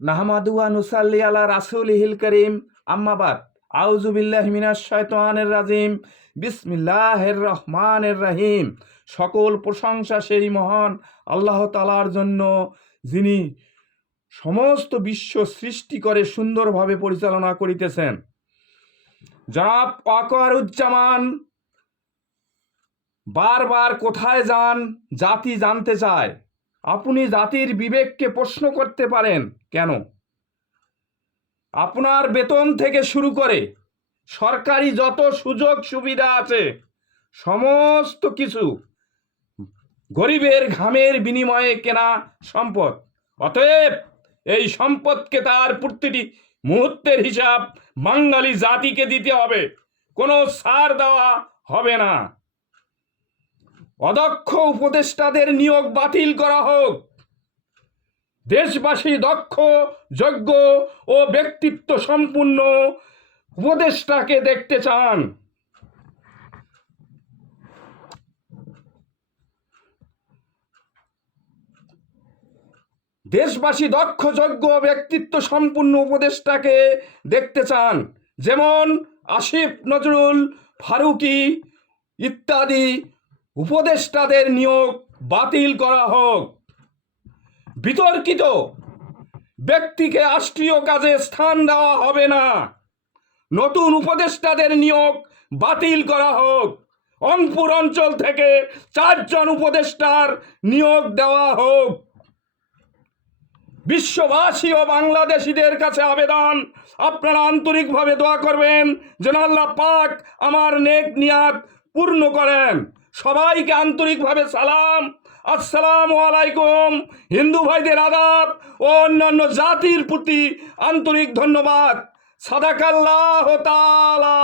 নাহমাদু ওয়া নুসাল্লি আলা রাসূলিহিল কারীম, আম্মা বাদ। আউযু বিল্লাহি মিনাশ শাইতানির রাজিম। বিসমিল্লাহির রহমানির রহিম। সকল প্রশংসা সেই মহান আল্লাহ তাআলার জন্য, যিনি সমস্ত বিশ্ব সৃষ্টি করে সুন্দরভাবে পরিচালনা করিতেছেন। জনাব ওয়াকারুজ্জামান বারবার কোথায় যান, জাতি জানতে চায়। আপনি জাতির বিবেককে প্রশ্ন করতে পারেন কেন? আপনার বেতন থেকে শুরু করে সরকারি যত সুযোগ সুবিধা আছে, সমস্ত কিছু গরিবের ঘামের বিনিময়ে কেনা সম্পদ। অতএব এই সম্পদকে তার প্রতিটি মুহূর্তের হিসাব বাঙালি জাতিকে দিতে হবে, কোনো ছাড় দেওয়া হবে না। অদক্ষ উপদেষ্টাদের নিয়োগ বাতিল করা হোক। দেশবাসী দক্ষ, যোগ্য ও ব্যক্তিত্ব সম্পূর্ণ উপদেষ্টাকে দেখতে চান। দেশবাসী দক্ষ, যোগ্য, ব্যক্তিত্ব সম্পূর্ণ উপদেষ্টাকে দেখতে চান, যেমন আসিফ নজরুল, ফারুকী ইত্যাদি উপদেষ্টাদের নিয়োগ বাতিল করা হোক। বিতর্কিত ব্যক্তিকে রাষ্ট্রীয় কাজে স্থান দেওয়া হবে না। নতুন উপদেষ্টাদের নিয়োগ বাতিল করা হোক। রংপুর অঞ্চল থেকে 4 জন উপদেষ্টার নিয়োগ দেওয়া হোক। বিশ্ববাসী ও বাংলাদেশিদের কাছে আবেদন, আপনারা আন্তরিকভাবে দোয়া করবেন যেন আল্লাহ পাক আমার নেক নিয়াত পূর্ণ করেন। সবাইকে আন্তরিকভাবে সালাম, আসসালামু আলাইকুম। হিন্দু ভাইদের আদাব ও অন্যান্য জাতির প্রতি আন্তরিক ধন্যবাদ। সাদাকাল্লাহু তাআলা।